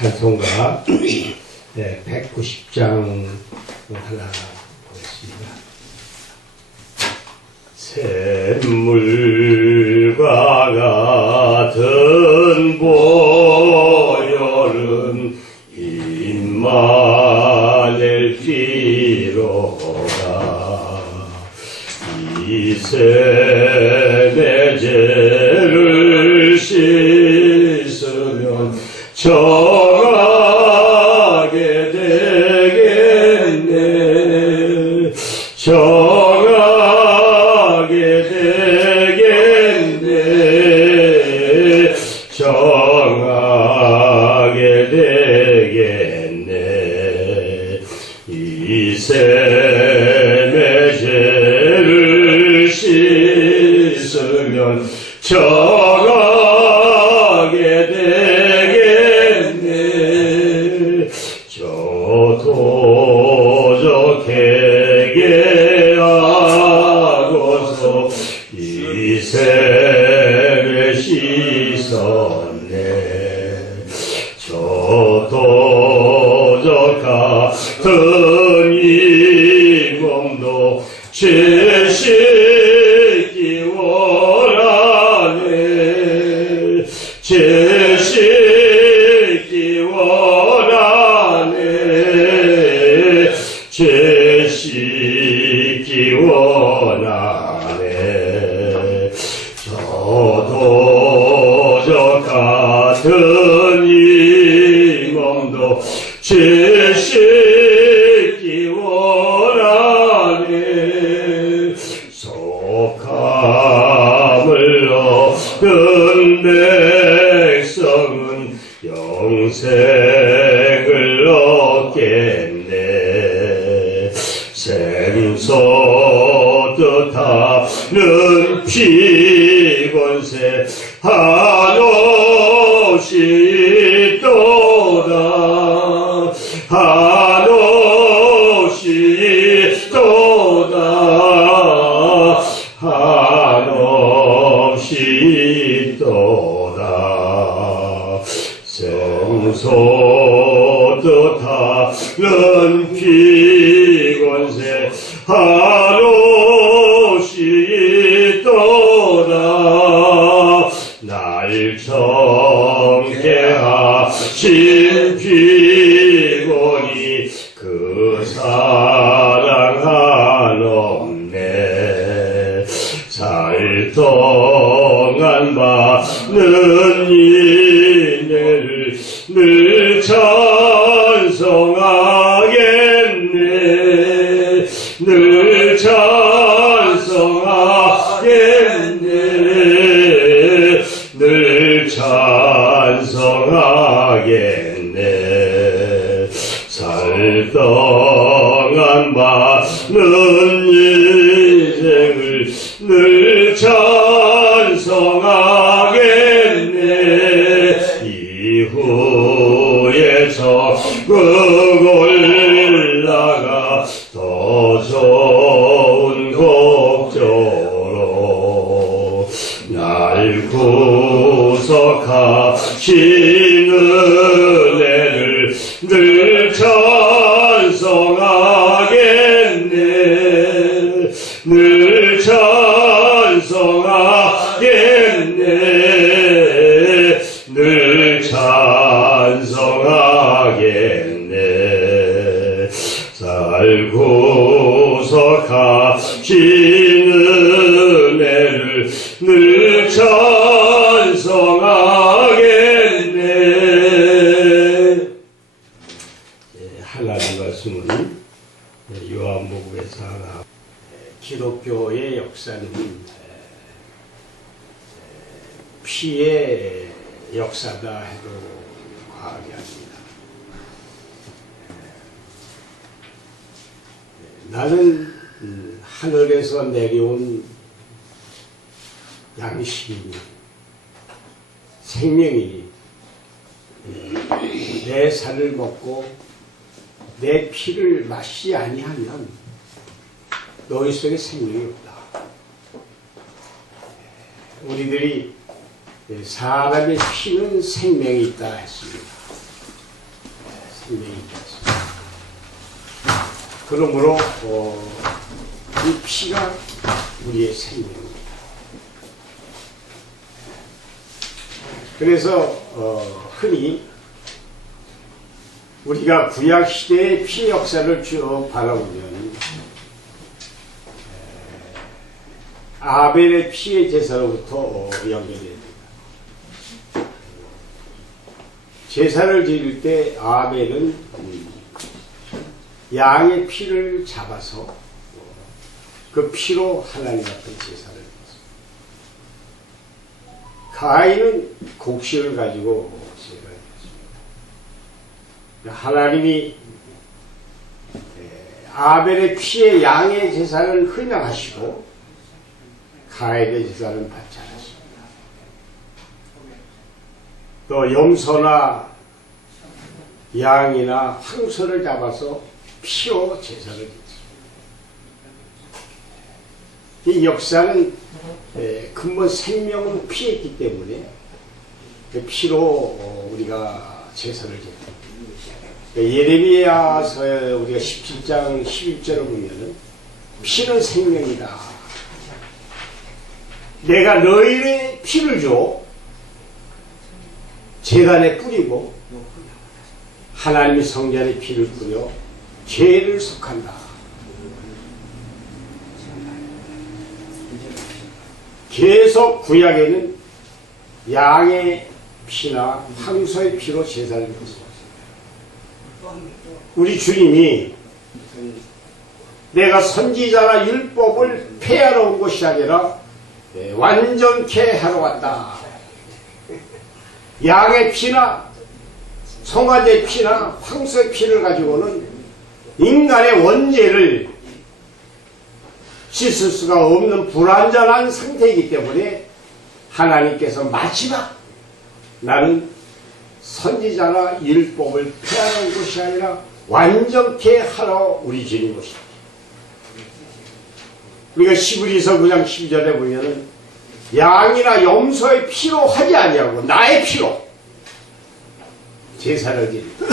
찬송가 190장 하나 보겠습니다. 샘물과 같은 보혈은 임마낼 피로다. 이 샘의 죄를 씻으면 정하게 되겠네. 정하게 되겠네. 정하게 되겠네. 이 샘의 죄를 씻으면 정하게 되겠네. 저 도적에게 하고서 이 샘에 씻었네. 저 도적 같은 이 몸도 죄 씻기 원하네. 죄 씻기 원하네. 죄 씻기 원하네. 저 도적 같은 이 몸도 죄 씻기 원하네. 속함을 얻은 백성은 영생을 얻겠네. 생소 뜻하는 피곤세 한없이 있도다. 한없이 있도다. 한없이 있도다. 생소 뜻하는 피곤세 한없이 있도다. 날 정죄하신 피곤이 그 사랑 한없네. 살 동안 많은 인애를 늘 찬송하겠네. 늘 찬송하겠네. 늘 찬송하겠네. 살 동안 많은 인생을 늘 찬송하겠네. 이후에 적극 올라가 더 좋은 곡조로 날 구속하신 은혜를 늘 찬송하겠네. 늘 찬송하겠네. 늘 찬송하겠네. 살 구속하신 은혜를 늘 찬송하겠네. 하나님 말씀은 요한복음에서 하나 기독교의 역사는 피의 역사다 해도 과하지 않습니다. 나는 하늘에서 내려온 양식이니 생명이니 내 살을 먹고 내 피를 마시지 아니하면 너희 속에 생명이 없다. 우리들이 사람의 피는 생명이 있다 했습니다. 생명이 있습니다. 그러므로 이 피가 우리의 생명입니다. 그래서 흔히 우리가 구약시대의 피 역사를 쭉 바라보면 아벨의 피의 제사로부터 연결됩니다. 제사를 지을 때 아벨은 양의 피를 잡아서 그 피로 하나님 앞에 제사를 드렸습니다. 가인은 곡식을 가지고 제사를 드렸습니다. 하나님이 아벨의 피에 양의 제사를 헌양하시고 가인의 제사는 받지 않았습니다. 또 염소나 양이나 황소를 잡아서 피로 제사를 드렸습니다. 이 역사는 근본 생명은 피에 있기 때문에 피로 우리가 제사를 드립니다. 예레미야서 우리가 17장 11절을 보면은 피는 생명이다. 내가 너희의 피를 줘 제단에 뿌리고 하나님의 성전에 피를 뿌려 죄를 속한다. 계속 구약에는 양의 피나 황소의 피로 제사를 드렸습니다. 우리 주님이 내가 선지자나 율법을 폐하러 온 것이 아니라 완전케 하러 왔다. 양의 피나 송아지의 피나 황소의 피를 가지고는 인간의 원죄를 씻을 수가 없는 불완전한 상태이기 때문에 하나님께서 마지막 나는 선지자나 율법을 폐하는 것이 아니라 완전케 하러 우리 주님 오십니다. 우리가 시브리서 9장 12절에 보면은 양이나 염소의 피로 하지 아니하고 나의 피로 제사를 드립니다.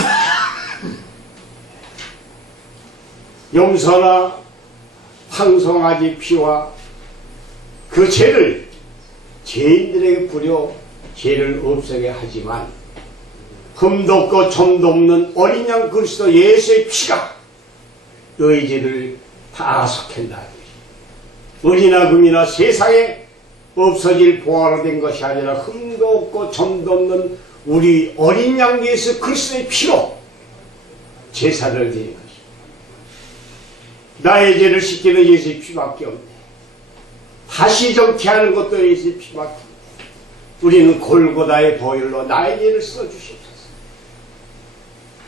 염소나 황송아지 피와 그 죄를 죄인들에게 뿌려 죄를 없애게 하지만 흠도 없고 점도 없는 어린 양 그리스도 예수의 피가 너희 죄를 다 속한다. 은이나 금이나 세상에 없어질 보화로 된 것이 아니라 흠도 없고 점도 없는 우리 어린 양 예수 그리스도의 피로 제사를 드리는 것입니다. 나의 죄를 씻기는 예수의 피밖에 없네. 다시 정케하는 것도 예수의 피밖에 없네. 우리는 골고다의 보혈로 나의 죄를 써주시옵소서.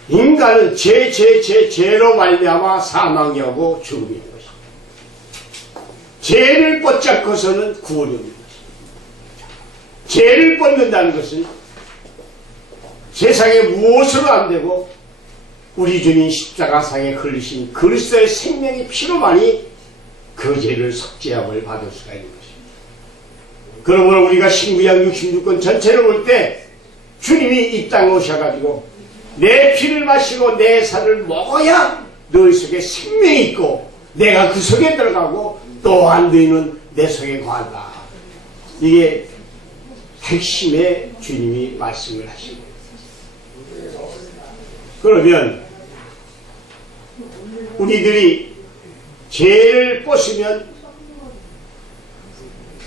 인간은 죄로 말미암아 사망이 오고 죽음이 있는 것입니다. 죄를 뻗잡고서는 구원이 없는 것입니다. 죄를 뻗는다는 것은 세상에 무엇으로 안 되고 우리 주님 십자가상에 흘리신 그리스도의 생명의 피로만이 그 죄를 속죄함을 받을 수가 있는 것입니다. 그러므로 우리가 신구약 66권 전체를 볼 때 주님이 이 땅에 오셔가지고 내 피를 마시고 내 살을 먹어야 너희 속에 생명이 있고 내가 그 속에 들어가고 또한 너희는 내 속에 거한다. 이게 핵심의 주님이 말씀을 하십니다. 그러면 우리들이 죄를 벗으면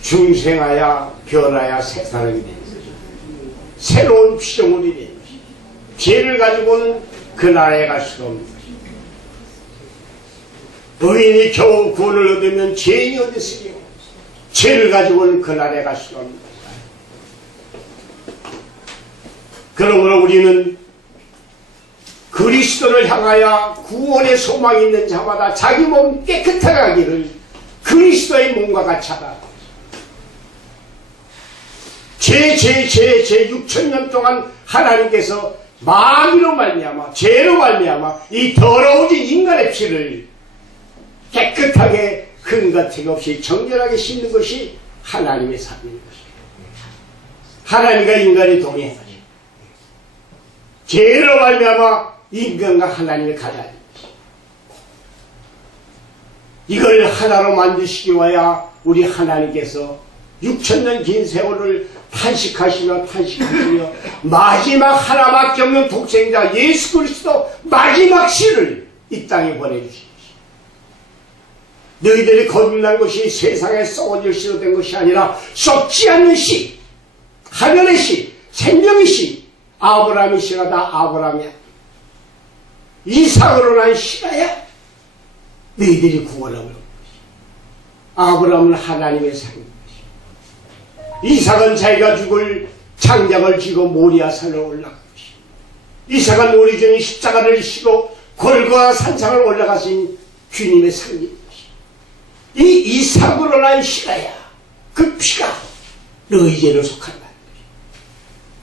중생하여 변하여 새 사람이 되는 것이죠. 새로운 피조물이 되는 것이죠. 죄를 가지고는 그 나라에 갈 수가 없는 것이죠. 의인이 겨우 구원을 얻으면 죄인이 어딨으며 죄를 가지고는 그 나라에 갈 수가 없는 것이죠. 그러므로 우리는 그리스도를 향하여 구원의 소망이 있는 자마다 자기 몸 깨끗하게 하기를 그리스도의 몸과 같이 하다. 죄 6,000년 동안 하나님께서 마귀로 말미암아 죄로 말미암아 이 더러워진 인간의 피를 깨끗하게 흠같은 없이 정결하게 씻는 것이 하나님의 삶인 것입니다. 하나님과 인간이 동행하지. 죄로 말미암아 인간과 하나님의 가장 이걸 하나로 만드시기 위하여 우리 하나님께서 6,000년 긴 세월을 탄식하시며 마지막 하나밖에 없는 독생자 예수 그리스도 마지막 씨를 이 땅에 보내주신 것입니다. 너희들이 거듭난 것이 세상에 썩어질 씨로 된 것이 아니라 썩지 않는 씨, 하늘의 씨, 생명의 씨, 아브라함의 씨가 다 아브라함이야. 이삭으로 난 씨라야 너희들이 구원함을 얻는 것이야. 아브라함은 하나님의 상인 것이야. 이삭은 자기가 죽을 장작을 쥐고 모리아산을 올라간 것이야. 이삭은 우리 주님 십자가를 지시고 골고아 산상을 올라가신 주님의 상인 것이야. 이 이삭으로 난 씨라야 그 피가 너희 죄를 속한다.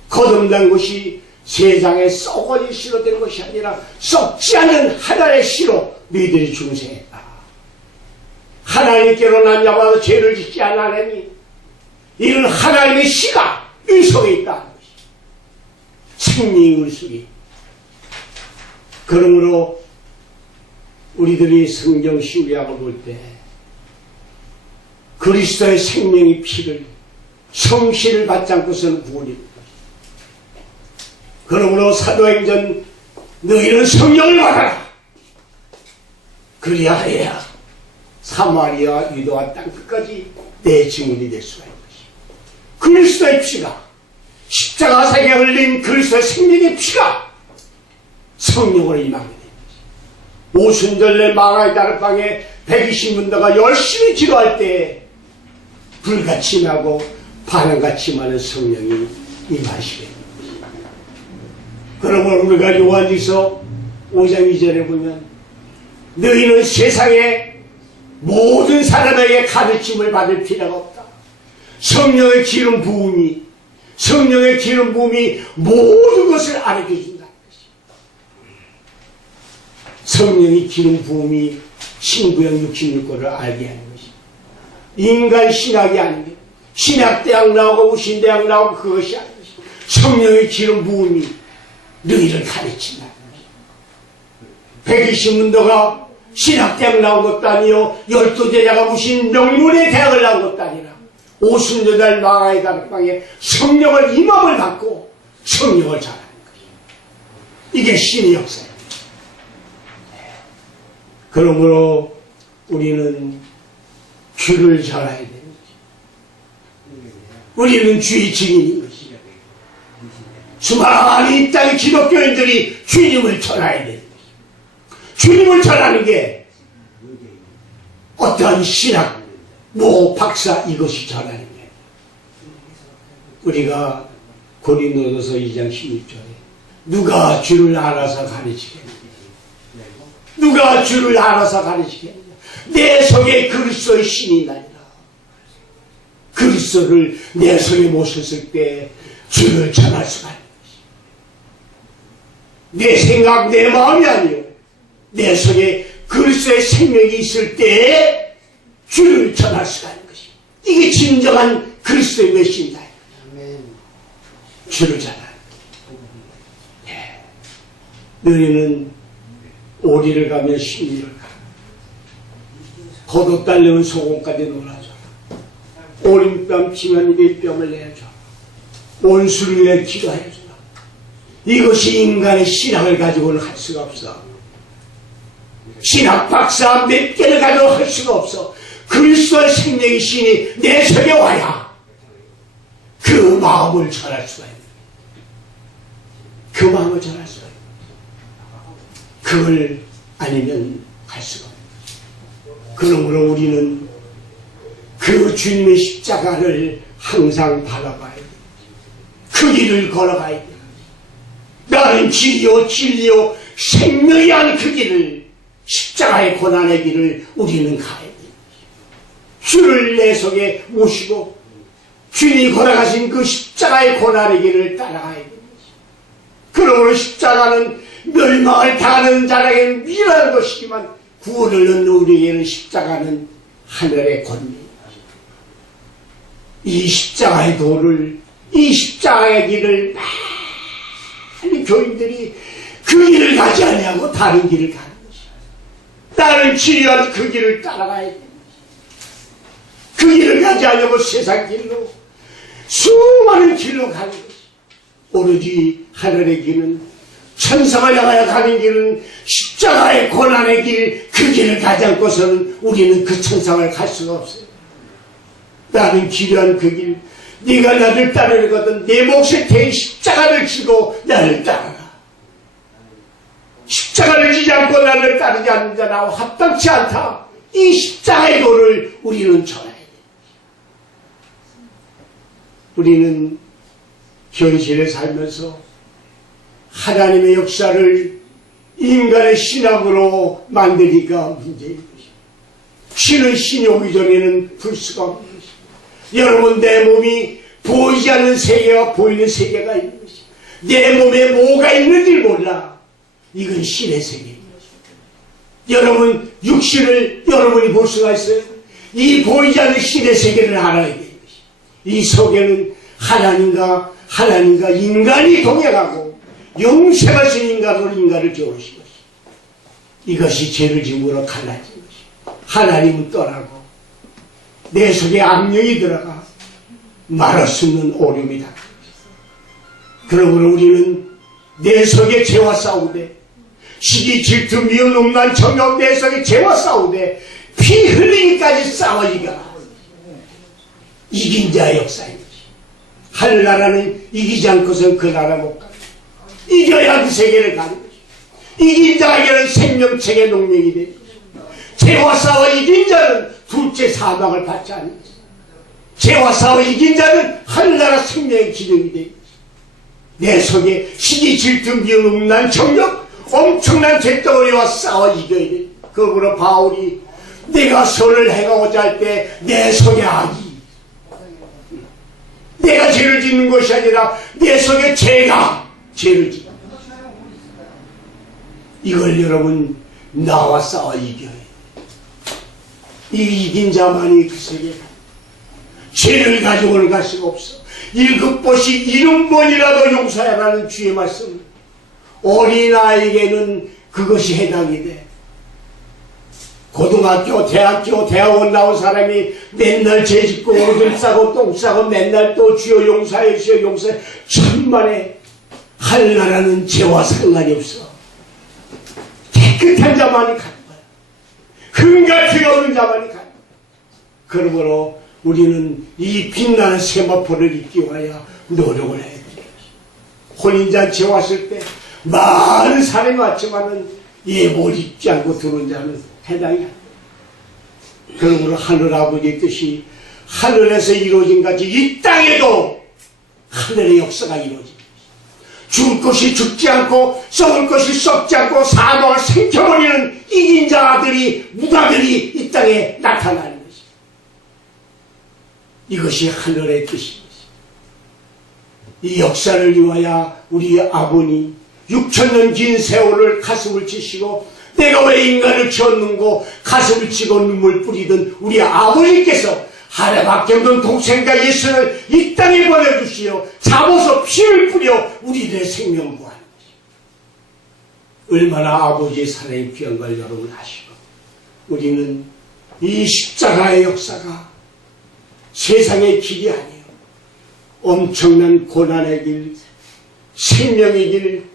거듭난 것이 세상에 썩어질 씨로 된 것이 아니라 썩지 않은 하나님의 씨로 너희들이 중생했다. 하나님께로 난 자마다 죄를 짓지 않으니 이는 하나님의 씨가 이 속에 있다는 것이 생명이 우리 속에 있다. 그러므로 우리들이 성경 신구약을 볼 때 그리스도의 생명의 피를 성실을 받지 않고서는 구원입니다. 그러므로 사도행전 너희는 성령을 받아라. 그리하여야 사마리아 유다와 땅 끝까지 내 증인이 될 수가 있는 것입니다. 그리스도의 피가 십자가상에 흘린 그리스도의 생명의 피가 성령으로 임하게 됩니다. 오순절날 마가의 다락방에 120문도가 열심히 기도할 때 불같이 나고 바람같이 많은 성령이 임하시게 됩니다. 그러므로 우리가 요한일서 5장 2절에 보면 너희는 세상에 모든 사람에게 가르침을 받을 필요가 없다. 성령의 기름 부음이 모든 것을 알려준다는 것입니다. 성령의 기름 부음이 신구약 66권을 알게 하는 것입니다. 인간 신학이 아닙니다. 신학대학 나오고 우신대학 나오고 그것이 아닙니다. 성령의 기름 부음이 너희를 가르친다는 것입니다. 120문도가 신학대학 나온 것도 아니요 12제자가 무슨 명문의 대학을 나온 것도 아니라 오순절날 마가의 다락방에 성령을 임함을 받고 성령을 전하는 것입니다. 이게 신의 역사입니다. 그러므로 우리는 주를 전해야 됩니다. 우리는 주의 증인인 것입니다. 수많은 이 땅의 기독교인들이 주님을 전해야 됩니다. 주님을 전하는 게 어떠한 신학, 박사 이것이 전하는 거예요. 우리가 고린도전서 2장 16절에 누가 주를 알아서 가르치겠느냐. 누가 주를 알아서 가르치겠느냐. 내 속에 그리스도의 신이 있나니라. 그리스도를 내 속에 모셨을 때 주를 전할 수가 있는 것이다. 내 생각, 내 마음이 아니요 내 속에 그리스도의 생명이 있을 때에 주를 전할 수가 있는 것입니다. 이게 진정한 그리스도의 메신다. 주를 전하는 네. 너희는 오리를 가면 심리를 가. 거듭 달려온 소금까지 놀아줘. 오림뺨 치면 입에 뺨을 내줘. 원수를 위해 기도해줘. 이것이 인간의 신학을 가지고는 할 수가 없어. 신학 박사 몇 개를 가지고 할 수가 없어. 그리스도의 생명의 신이 내 속에 와야 그 마음을 전할 수가 있는. 그 마음을 전할 수가 있는. 그걸 아니면 할 수가 없는. 그러므로 우리는 그 주님의 십자가를 항상 바라봐야 돼. 그 길을 걸어가야 돼. 나는 길이요 진리요 생명이란 그 길을 십자가의 고난의 길을 우리는 가야 돼. 주를 내 속에 모시고 주님이 걸어가신 그 십자가의 고난의 길을 따라가야 돼. 그러므로 십자가는 멸망을 당하는 자에게는 미련한 것이지만 구원을 얻는 우리에게는 십자가는 하늘의 권리. 이 십자가의 도를, 이 십자가의 길을 많은 교인들이 그 길을 가지 아니하고 다른 길을 가는 것이야. 나는 지휘한 그 길을 따라가야 돼. 그 길을 가지 아니하고 세상 길로 수많은 길로 가는 것이. 오로지 하늘의 길은, 천상을 향하여 가는 길은, 십자가의 고난의 길, 그 길을 가지 않고서는 우리는 그 천상을 갈 수가 없어요. 나는 기려한 그 길, 네가 나를 따르거든 내 몫에 대해 십자가를 지고 나를 따르라. 십자가를 지지 않고 나를 따르지 않는 자 나와 합당치 않다. 이 십자가의 도를 우리는 전해야 돼. 우리는 현실에 살면서 하나님의 역사를 인간의 신학으로 만드니까 문제인 것입니다. 신은 신이 오기 전에는 풀 수가 없는 것입니다. 여러분, 내 몸이 보이지 않는 세계와 보이는 세계가 있는 것입니다. 내 몸에 뭐가 있는지 몰라. 이건 신의 세계입니다. 여러분, 육신을 여러분이 볼 수가 있어요. 이 보이지 않는 신의 세계를 알아야 되는 것입니다. 이 속에는 하나님과 인간이 동행하고 영생하신 인간으로 인간을 지으신 것입니다. 이것이 죄를 지음으로 갈라진 것입니다. 하나님은 떠나고 내 속에 악령이 들어가 말할 수 없는 오름이다. 그러므로 우리는 내 속에 죄와 싸우되, 시기 질투 미움 음란 정욕 내 속에 죄와 싸우되 피 흘리기까지 싸워지가 이긴 자의 역사인 것이. 하늘나라는 이기지 않고선 그 나라 못 가요. 이겨야 그 세계를 가는 것이. 이긴 자에게는 생명책의 농명이 되는 것이. 죄와 싸워 이긴 자는 둘째 사망을 받지 않는 것이. 죄와 싸워 이긴 자는 하늘나라 생명의 기둥이 되는 것이. 내 속에 시기 질투 미움 음란 정욕 엄청난 죄덩어리와 싸워 이겨야 돼. 그러므로 바울이 내가 선을 행하고자 할 때 내 속에 악이, 내가 죄를 짓는 것이 아니라 내 속에 죄가 죄를 짓는 것이다. 이걸 여러분 나와 싸워 이겨야 해. 이 이긴 자만이 그 세계에 죄를 가지고는 갈 수가 없어. 일급보시 이름번이라도 용서하라는 주의 말씀. 어린아이에게는 그것이 해당이 돼. 고등학교, 대학교, 대학원 나온 사람이 맨날 죄 짓고 오줌 싸고 똥 싸고 맨날 또 주여 용서해 주여 용서해. 천만에 하늘나라는 죄와 상관이 없어. 깨끗한 자만이 가는 거야. 흠갈 죄 없는 자만이 가는 거야. 그러므로 우리는 이 빛나는 세마포를 입기 위하여 노력을 해야 돼. 혼인잔치에 왔을 때 많은 사람이 왔지만은 예복을 입지 않고 들어온 자는 해당이 안 돼. 그러므로 하늘아버지의 뜻이 하늘에서 이루어진 같이 이 땅에도 하늘의 역사가 이루어집니다. 죽을 것이 죽지 않고 썩을 것이 썩지 않고 사망을 생겨버리는 이긴 자들이 무다들이 이 땅에 나타나는 것입니다. 이것이 하늘의 뜻입니다. 이 역사를 위하여 우리 아버님 6천년 긴 세월을 가슴을 치시고 내가 왜 인간을 지었는고 가슴을 치고 눈물 뿌리던 우리 아버지께서 하나밖에 없는 동생과 예수를 이 땅에 보내주시어 잡아서 피를 뿌려 우리들의 생명 구하는 것입니다. 얼마나 아버지의 사랑이 귀한 걸 여러분 아시고, 우리는 이 십자가의 역사가 세상의 길이 아니에요. 엄청난 고난의 길, 생명의 길,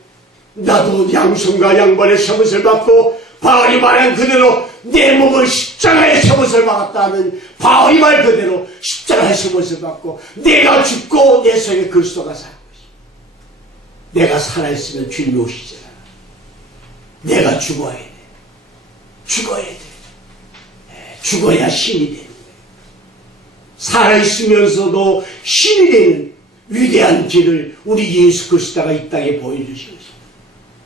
나도 양손과 양발의 세못을 받고 바울이 말한 그대로 내 몸을 십자가의 세못을 받았다는 바울이 말 그대로 십자가의 세못을 받고 내가 죽고 내 속에 그리스도가 사는 것이. 내가 살아있으면 주님이 오시잖아. 내가 죽어야 돼. 죽어야 돼. 죽어야 신이 되는 거예요. 살아있으면서도 신이 되는 위대한 길을 우리 예수 그리스도가 이 땅에 보여주신 것입니다.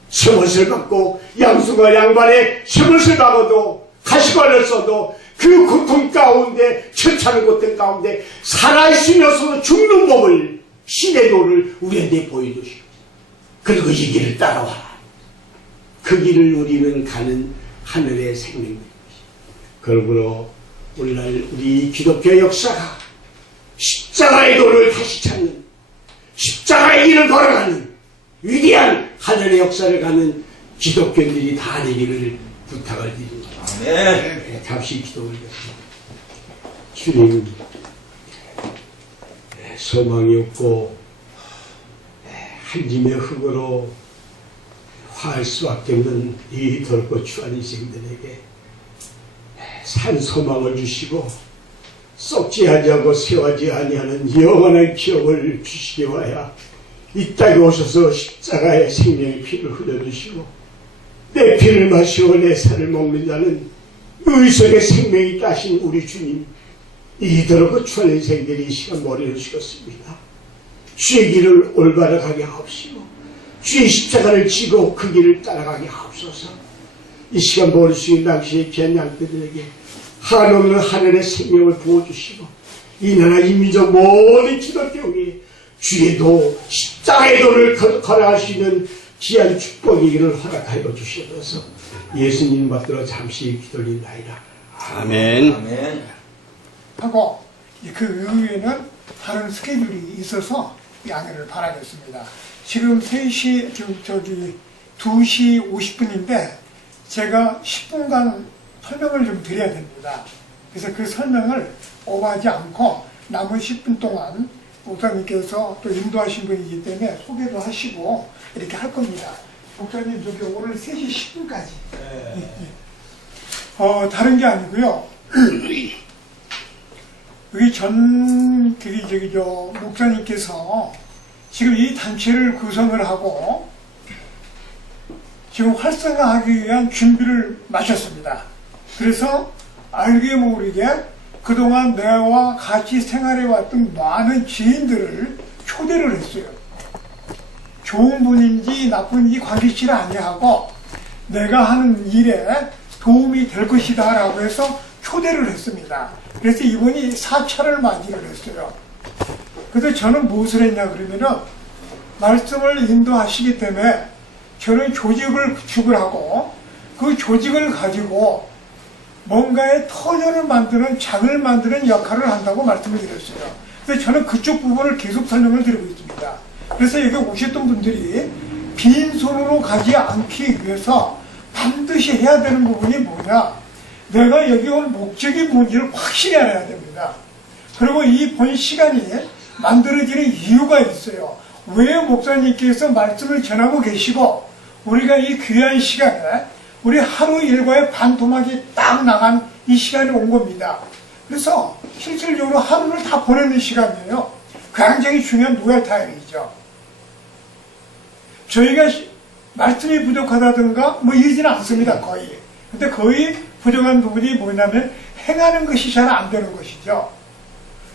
세못을 받고 양수와 양반의 세못을 받아도 가시관을 써도 그 고통 가운데 처차는 고통 가운데 살아있으면서도 죽는 법을 신의 도를 우리한테 보여주시고, 그리고 이 길을 따라와라. 그 길을 우리는 가는 하늘의 생명입니다. 그러므로 오늘날 우리 기독교 역사가 십자가의 도를 다시 찾는, 십자가의 길을 걸어가는 위대한 하늘의 역사를 가는 기독교인들이 다 되기를 부탁을 드립니다. 네, 잠시 기도 올리겠습니다. 주님, 소망이 없고 한 짐의 흙으로 화할 수밖에 없는 이 덜고 추한 인생들에게 산 소망을 주시고 썩지 아니하고 쇠하지 아니하는 영원한 기업을 주시기 위하여 이 땅에 오셔서 십자가의 생명의 피를 흘려주시고 내 피를 마시고 내 살을 먹는 자는 의석의 생명이 따신 우리 주님, 이더러 추한 인생들이 이 시간 머리를 숙였습니다. 주의 길을 올바로 가게 하옵시고 주의 십자가를 지고 그 길을 따라가게 하옵소서. 이 시간 머리 숙인 당신의 귀한 양떼들에게 한없는 하늘의 생명을 부어주시고 이 나라 이 민족 모든 기독교에 주의 도 십자가의 도를 걸어갈 수 있는 귀한 축복이기를 허락하여 주시옵소서. 예수님 받들어 잠시 기도드리나이다. 아멘. 아멘. 하고 그 이후에는 다른 스케줄이 있어서 양해를 바라겠습니다. 지금 3시, 지금 2시 50분인데 제가 10분간 설명을 좀 드려야 됩니다. 그래서 그 설명을 오버하지 않고 남은 10분 동안 목사님께서 또 인도하신 분이기 때문에 소개도 하시고 이렇게 할 겁니다. 목사님 저기 오늘 3시 10분까지. 다른 게 아니고요. 여기 목사님께서 지금 이 단체를 구성을 하고 지금 활성화하기 위한 준비를 마쳤습니다. 그래서 알게 모르게 그동안 내와 같이 생활해왔던 많은 지인들을 초대를 했어요. 좋은 분인지 나쁜지 관계치를 아니하고 내가 하는 일에 도움이 될 것이다 라고 해서 초대를 했습니다. 그래서 이분이 4차를 맞이를 했어요. 그래서 저는 무엇을 했냐 그러면은 말씀을 인도하시기 때문에 저는 조직을 구축을 하고 그 조직을 가지고 뭔가의 터전을 만드는 장을 만드는 역할을 한다고 말씀을 드렸어요. 그래서 저는 그쪽 부분을 계속 설명을 드리고 있습니다. 그래서 여기 오셨던 분들이 빈손으로 가지 않기 위해서 반드시 해야 되는 부분이 뭐냐, 내가 여기 온 목적이 뭔지를 확실히 알아야 됩니다. 그리고 이 본 시간이 만들어지는 이유가 있어요. 왜 목사님께서 말씀을 전하고 계시고 우리가 이 귀한 시간에 우리 하루 일과의 반토막이 딱 나간 이 시간이 온 겁니다. 그래서 실질적으로 하루를 다 보내는 시간이에요. 굉장히 중요한 노예 타임이죠. 저희가 말씀이 부족하다든가 뭐 이러지는 않습니다. 거의. 근데 거의 부족한 부분이 뭐냐면 행하는 것이 잘 안 되는 것이죠.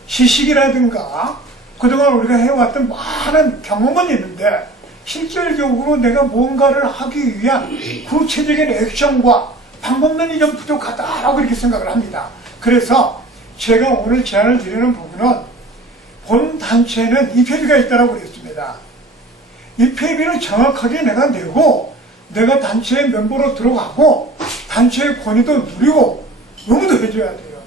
지식이라든가 그동안 우리가 해왔던 많은 경험은 있는데 실질적으로 내가 뭔가를 하기 위한 구체적인 액션과 방법론이 좀 부족하다라고 이렇게 생각을 합니다. 그래서 제가 오늘 제안을 드리는 부분은 본 단체에는 입회비가 있다고 그랬습니다. 입회비를 정확하게 내가 내고 내가 단체의 멤버로 들어가고 단체의 권위도 누리고 너무도 해줘야 돼요.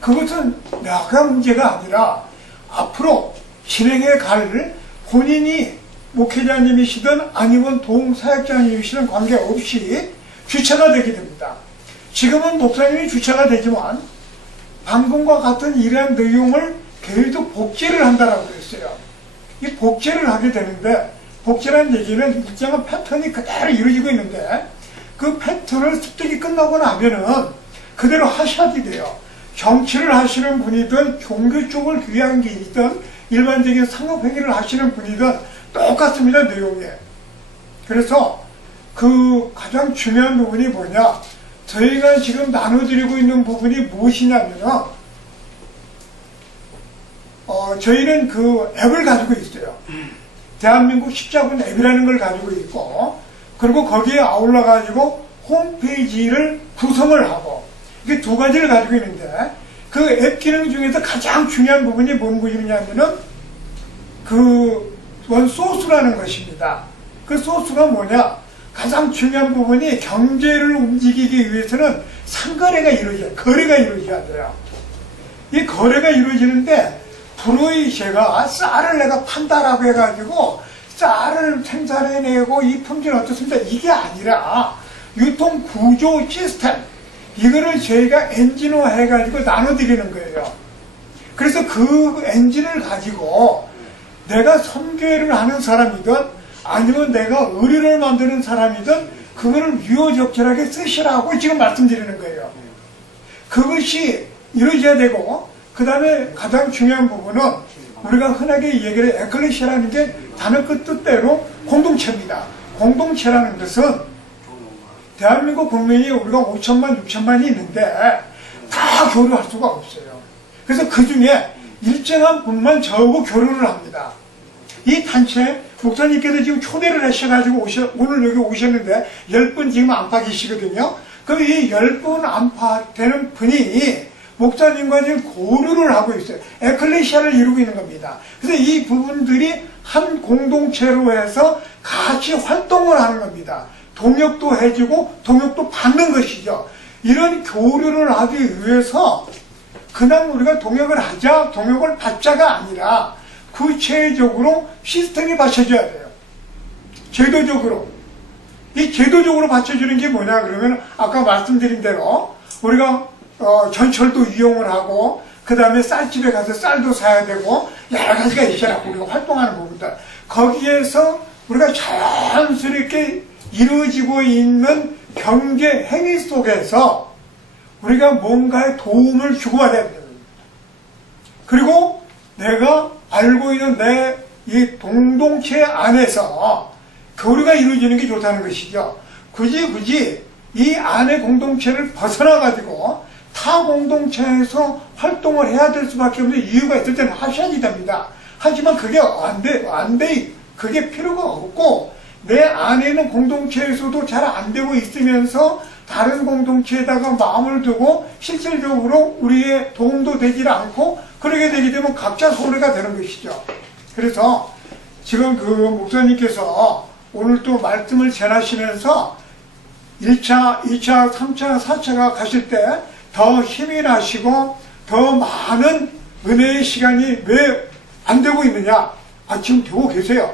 그것은 내가 문제가 아니라 앞으로 진행해 갈 본인이 목회자님이시든 아니면 동사역자님이시든 관계없이 주체가 되게 됩니다. 지금은 목사님이 주체가 되지만 방금과 같은 이러한 내용을 계속 복제를 한다라고 했어요. 이 복제를 하게 되는데 복제라는 얘기는 일정한 패턴이 그대로 이루어지고 있는데 그 패턴을 습득이 끝나고 나면은 그대로 하셔야 돼요. 정치를 하시는 분이든 종교 쪽을 위한 게 있든 일반적인 상업행위를 하시는 분이든 똑같습니다. 내용에. 그래서 그 가장 중요한 부분이 뭐냐, 저희가 지금 나눠드리고 있는 부분이 무엇이냐면은 저희는 그 앱을 가지고 있어요. 대한민국 십자군 앱이라는 걸 가지고 있고, 그리고 거기에 아울러 가지고 홈페이지를 구성을 하고, 이게 두 가지를 가지고 있는데 그 앱 기능 중에서 가장 중요한 부분이 뭔 부분이냐면은 그 원 소스라는 것입니다. 그 소스가 뭐냐, 가장 중요한 부분이 경제를 움직이기 위해서는 상거래가 이루어져요. 거래가 이루어져야 돼요. 이 거래가 이루어지는데 불의 제가 쌀을 내가 판다라고 해가지고 쌀을 생산해내고 이 품질 어떻습니다. 이게 아니라 유통 구조 시스템, 이거를 저희가 엔진화 해가지고 나눠드리는 거예요. 그래서 그 엔진을 가지고 내가 선교회를 하는 사람이든 아니면 내가 의류를 만드는 사람이든 그거를 유효적절하게 쓰시라고 지금 말씀드리는 거예요. 그것이 이루어져야 되고, 그 다음에 가장 중요한 부분은 우리가 흔하게 얘기를 에클레시아라는 게 단어 그 뜻대로 공동체입니다. 공동체라는 것은 대한민국 국민이 우리가 5천만, 6천만이 있는데 다 교류할 수가 없어요. 그래서 그 중에 일정한 분만 저하고 교류를 합니다. 이 단체 목사님께서 지금 초대를 하셔가지고 오늘 여기 오셨는데 10분 지금 안팎이시거든요. 그럼 이 10분 안팎 되는 분이 목사님과 지금 고류를 하고 있어요. 에클레시아를 이루고 있는 겁니다. 그래서 이 부분들이 한 공동체로 해서 같이 활동을 하는 겁니다. 동역도 해주고 동역도 받는 것이죠. 이런 교류를 하기 위해서 그냥 우리가 동역을 하자, 동역을 받자가 아니라 구체적으로 시스템이 받쳐줘야 돼요. 제도적으로. 이 제도적으로 받쳐주는 게 뭐냐 그러면 아까 말씀드린 대로 우리가 전철도 이용을 하고 그 다음에 쌀집에 가서 쌀도 사야 되고 여러 가지가 있잖아. 우리가 활동하는 부분들. 거기에서 우리가 자연스럽게 이루어지고 있는 경제 행위 속에서 우리가 뭔가의 도움을 주고받아야 됩니다. 그리고 내가 알고 있는 내 이 공동체 안에서 교류가 이루어지는 게 좋다는 것이죠. 굳이 이 안의 공동체를 벗어나가지고 타 공동체에서 활동을 해야 될 수밖에 없는 이유가 있을 때는 하셔야지 됩니다. 하지만 그게 안 돼. 그게 필요가 없고 내 안에 있는 공동체에서도 잘 안 되고 있으면서 다른 공동체에다가 마음을 두고 실질적으로 우리의 도움도 되질 않고 그러게 되게 되면 각자 손해가 되는 것이죠. 그래서 지금 그 목사님께서 오늘 또 말씀을 전하시면서 1차, 2차, 3차, 4차가 가실 때 더 힘이 나시고 더 많은 은혜의 시간이 왜 안 되고 있느냐? 지금 되고 계세요.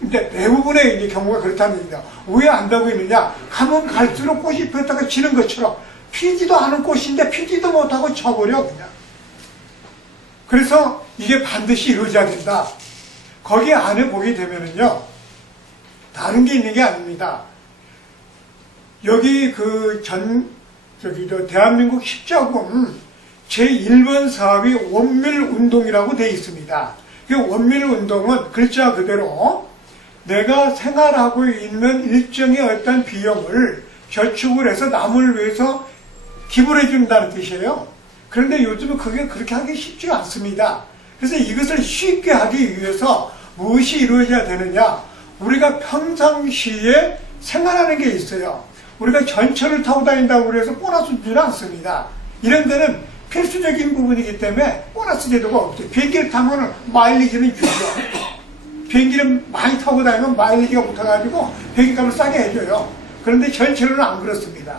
근데 대부분의 이제 경우가 그렇다는 얘기다. 왜 안 되고 있느냐? 가면 갈수록 꽃이 폈다가 지는 것처럼 피지도 않은 꽃인데 피지도 못하고 져버려 그냥. 그래서 이게 반드시 이루어져야 된다. 거기 안에 보게 되면은요, 다른 게 있는 게 아닙니다. 여기 대한민국 십자군 제1번 사업이 원밀운동이라고 되어 있습니다. 그 원밀운동은 글자 그대로 내가 생활하고 있는 일정의 어떤 비용을 저축을 해서 남을 위해서 기부를 해준다는 뜻이에요. 그런데 요즘은 그게 그렇게 하기 쉽지 않습니다. 그래서 이것을 쉽게 하기 위해서 무엇이 이루어져야 되느냐? 우리가 평상시에 생활하는 게 있어요. 우리가 전철을 타고 다닌다고 해서 보너스 주지는 않습니다. 이런 데는 필수적인 부분이기 때문에 보너스 제도가 없어요. 비행기를 타면 마일리지는 주죠. 비행기를 많이 타고 다니면 마일리지가 붙어가지고 비행기값을 싸게 해줘요. 그런데 전철은 안 그렇습니다.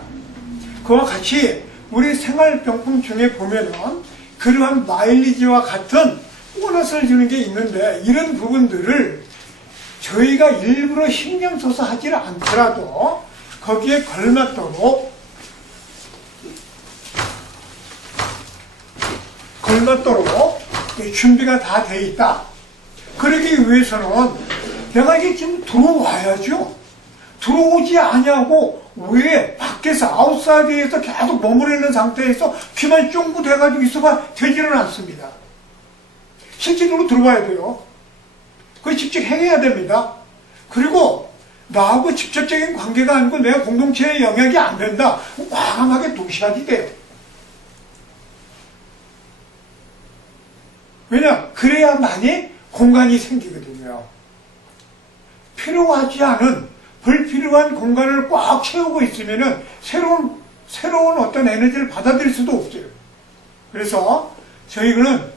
그와 같이 우리 생활용품 중에 보면은 그러한 마일리지와 같은 보너스를 주는 게 있는데 이런 부분들을 저희가 일부러 신경 써서 하지를 않더라도 거기에 걸맞도록 준비가 다 돼 있다. 그러기 위해서는 내가 이게 지금 들어와야죠. 들어오지 않냐고 왜 밖에서 아웃사이드에서 계속 머무르는 있는 상태에서 귀만 쫑긋해가지고 있어봐 되지는 않습니다. 실질적으로 들어와야 돼요. 그걸 직접 행해야 됩니다. 그리고 나하고 직접적인 관계가 아니고 내 공동체에 영향이 안 된다. 과감하게 동시하게 돼요. 왜냐? 그래야만이 공간이 생기거든요. 필요하지 않은 불필요한 공간을 꽉 채우고 있으면은 새로운 어떤 에너지를 받아들일 수도 없어요. 그래서 저희는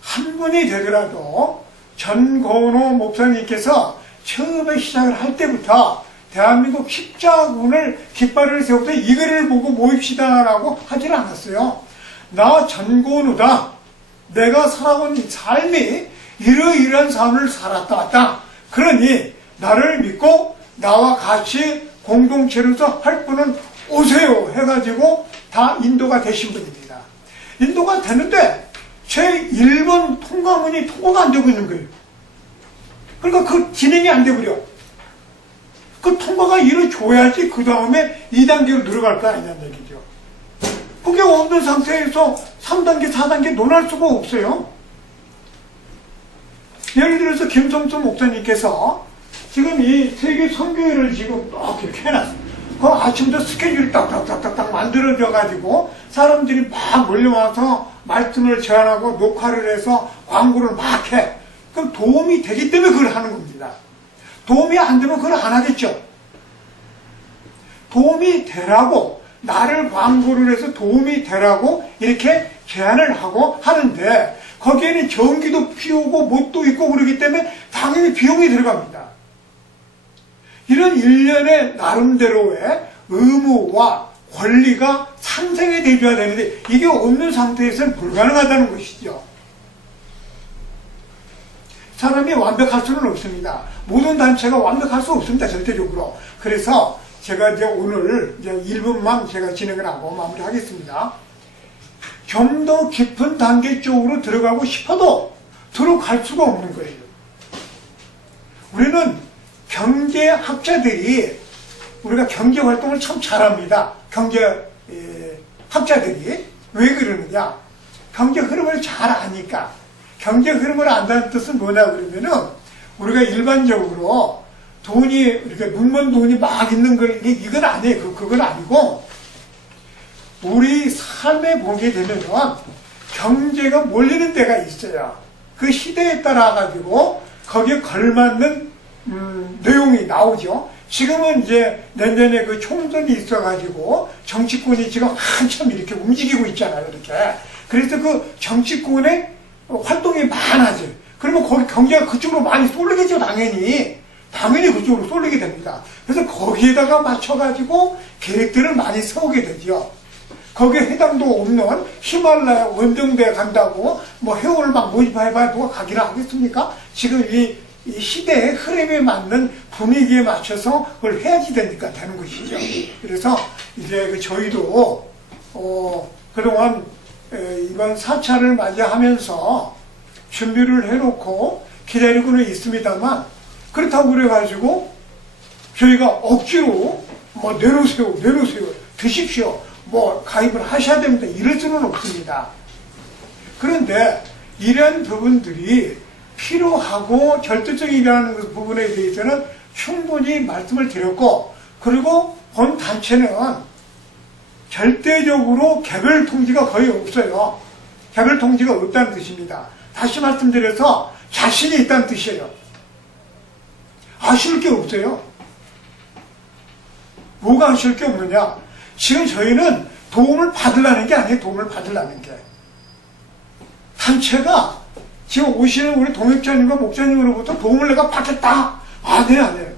한 분이 되더라도 전건호 목사님께서 처음에 시작을 할 때부터 대한민국 십자군을 깃발을 세우고 이거를 보고 모입시다라고 하지는 않았어요. 나 전건우다. 내가 살아온 삶이 이러이러한 삶을 살았다 왔다. 그러니 나를 믿고 나와 같이 공동체로서 할 분은 오세요 해가지고 다 인도가 되신 분입니다. 인도가 되는데 제 1번 통과문이 통과가 안 되고 있는 거예요. 그러니까 그 진행이 안 돼버려. 그 통과가 이루어져야지 그 다음에 2단계로 들어갈 거 아니냐는 얘기죠. 그게 없는 상태에서 3단계, 4단계 논할 수가 없어요. 예를 들어서 김성수 목사님께서 지금 이 세계 선교회를 지금 딱 이렇게 해놨어요. 그 아침부터 스케줄이 딱딱딱딱 만들어져가지고 사람들이 막 몰려와서 말씀을 제안하고 녹화를 해서 광고를 막 해. 그럼 도움이 되기 때문에 그걸 하는 겁니다. 도움이 안 되면 그걸 안 하겠죠. 도움이 되라고, 나를 광고를 해서 도움이 되라고 이렇게 제안을 하고 하는데 거기에는 전기도 피우고 못도 있고 그러기 때문에 당연히 비용이 들어갑니다. 이런 일련의 나름대로의 의무와 권리가 상생이 되어야 되는데 이게 없는 상태에서는 불가능하다는 것이죠. 사람이 완벽할 수는 없습니다. 모든 단체가 완벽할 수 없습니다. 절대적으로. 그래서 제가 이제 오늘 이제 1분만 제가 진행을 하고 마무리하겠습니다. 좀 더 깊은 단계 쪽으로 들어가고 싶어도 들어갈 수가 없는 거예요. 우리는 경제학자들이 우리가 경제활동을 참 잘합니다. 경제학자들이 왜 그러느냐? 경제 흐름을 잘 아니까. 경제 흐름을 안다는 뜻은 뭐냐 그러면은 우리가 일반적으로 돈이 이렇게 눈먼 돈이 막 있는 걸 이건 아니에요. 그건 아니고 우리 삶에 보게 되면은 경제가 몰리는 때가 있어요. 그 시대에 따라 가지고 거기에 걸맞는 내용이 나오죠. 지금은 이제 내년에 그 총선이 있어가지고 정치권이 지금 한참 이렇게 움직이고 있잖아요. 이렇게. 그래서 그 정치권의 활동이 많아져. 그러면 거기 경제가 그쪽으로 많이 쏠리겠죠, 당연히. 당연히 그쪽으로 쏠리게 됩니다. 그래서 거기에다가 맞춰가지고 계획들을 많이 세우게 되죠. 거기에 해당도 없는 히말라야 원정대에 간다고 뭐 회원을 막 모집해봐야 누가 가기를 하겠습니까? 지금 이 시대의 흐름에 맞는 분위기에 맞춰서 그걸 해야지 되니까 되는 것이죠. 그래서 이제 저희도 그동안 이번 4차를 맞이하면서 준비를 해놓고 기다리고는 있습니다만 그렇다고 그래가지고 저희가 억지로 뭐 내놓으세요 드십시오 뭐 가입을 하셔야 됩니다 이럴 수는 없습니다. 그런데 이런 부분들이 필요하고 절대적이라는 부분에 대해서는 충분히 말씀을 드렸고 그리고 본 단체는 절대적으로 개별 통지가 거의 없어요. 개별 통지가 없다는 뜻입니다. 다시 말씀드려서 자신이 있다는 뜻이에요. 아쉬울 게 없어요. 뭐가 아쉬울 게 없느냐? 지금 저희는 도움을 받으려는 게 아니에요. 도움을 받으려는 게. 단체가 지금 오시는 우리 동역자님과 목사님으로부터 도움을 내가 받겠다. 안 해요.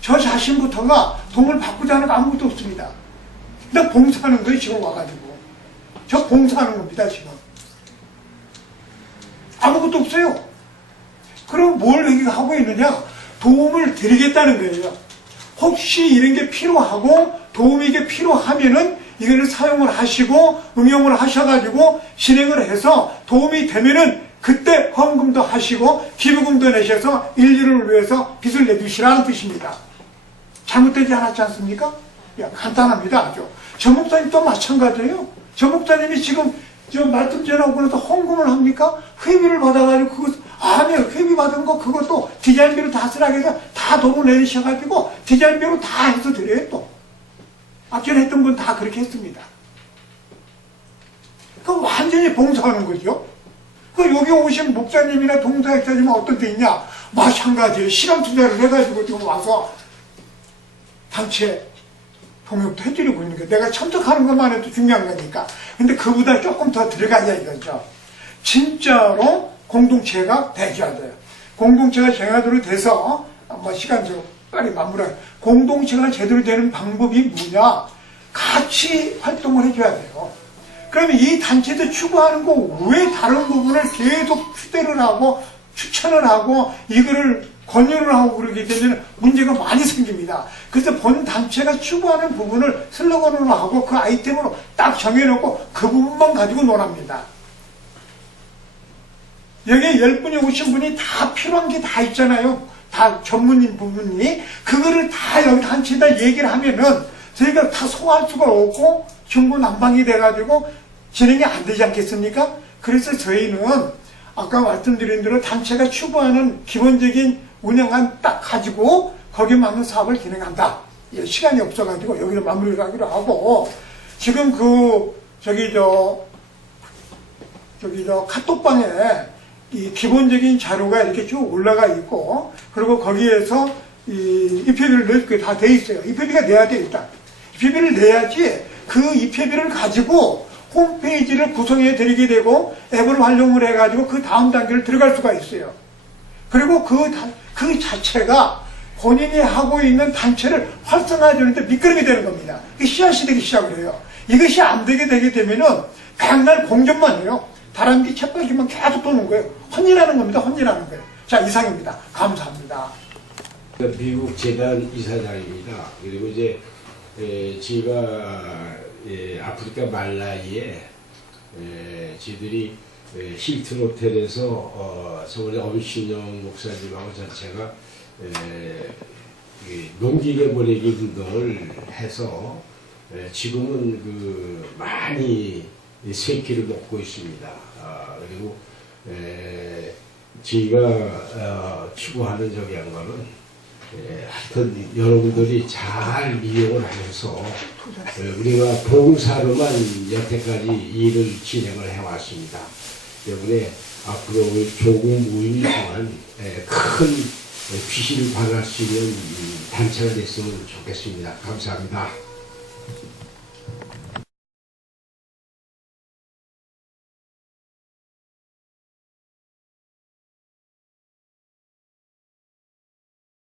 저 자신부터가 도움을 받고자 하는 거 아무것도 없습니다. 그냥 봉사하는 거예요. 지금 와가지고. 저 봉사하는 겁니다. 지금. 아무것도 없어요. 그럼 뭘 얘기하고 있느냐? 도움을 드리겠다는 거예요. 혹시 이런 게 필요하고 도움이 이게 필요하면은 이거를 사용을 하시고 응용을 하셔가지고 진행을 해서 도움이 되면은 그때 헌금도 하시고 기부금도 내셔서 인류를 위해서 빚을 내주시라는 뜻입니다. 잘못되지 않았지 않습니까? 간단합니다. 아주. 저 목사님도 마찬가지예요. 저 목사님이 지금 저 말씀 전하고 나서 헌금을 합니까? 회비를 받아가지고 그거 아니에요. 회비 받은 거 그것도 디자인비로 다 쓰라고 해서 다 돈을 내주셔가지고 디자인비로 다 해서 드려요 또. 앞전에 했던 분 다 그렇게 했습니다. 그 완전히 봉사하는 거죠. 그 여기 오신 목사님이나 동사역자님은 어떤 데 있냐? 마찬가지예요. 시간 투자를 해가지고 지금 와서 단체 동역도 해드리고 있는 게 내가 참석하는 것만 해도 중요한 거니까. 근데 그보다 조금 더 들어가야 이거죠. 진짜로 공동체가 되셔야 돼요. 공동체가 제대로 돼서 뭐 시간 좀 빨리 마무리하고 공동체가 제대로 되는 방법이 뭐냐? 같이 활동을 해줘야 돼요. 그러면 이 단체도 추구하는 거 왜 다른 부분을 계속 추대를 하고 추천을 하고 이거를 권유를 하고 그러기 때문에 문제가 많이 생깁니다. 그래서 본 단체가 추구하는 부분을 슬로건으로 하고 그 아이템으로 딱 정해놓고 그 부분만 가지고 논합니다. 여기에 10분이 오신 분이 다 필요한 게 다 있잖아요. 다 전문인 부분이. 그거를 다 여기 단체에다 얘기를 하면은 저희가 다 소화할 수가 없고 중구난방이 돼가지고 진행이 안 되지 않겠습니까? 그래서 저희는 아까 말씀드린 대로 단체가 추구하는 기본적인 운영안 딱 가지고 거기에 맞는 사업을 진행한다. 시간이 없어가지고 여기로 마무리를 하기로 하고 지금 저기 카톡방에 이 기본적인 자료가 이렇게 쭉 올라가 있고 그리고 거기에서 이 입회비를 넣을 게 다 돼 있어요. 입회비가 내야 돼 일단. 입회비를 내야지 그 입회비를 가지고 홈페이지를 구성해 드리게 되고 앱을 활용을 해가지고 그 다음 단계를 들어갈 수가 있어요. 그리고 그 자체가 본인이 하고 있는 단체를 활성화하려는데 미끄럼이 되는 겁니다. 씨앗이 되기 시작을 해요. 이것이 안 되게 되면은 백날 공전만 해요. 다람쥐 쳇바퀴만 계속 도는 거예요. 혼이라는 겁니다. 혼이라는 거예요. 자, 이상입니다. 감사합니다. 미국 재단 이사장입니다. 그리고 이제 제가 아프리카 말라위에 저희들이 힐튼 호텔에서 서울의 엄신영 목사님하고 전체가 농기계 버리기 운동을 해서 지금은 많이 새끼를 먹고 있습니다. 그리고 저희가 추구하는 저기 한 거는 하여튼 여러분들이 잘 이용을 하셔서 우리가 봉사로만 여태까지 일을 진행을 해왔습니다. 때문에 앞으로 조금 무의미지만 큰 빛을 발할 수 있는 단체가 됐으면 좋겠습니다. 감사합니다.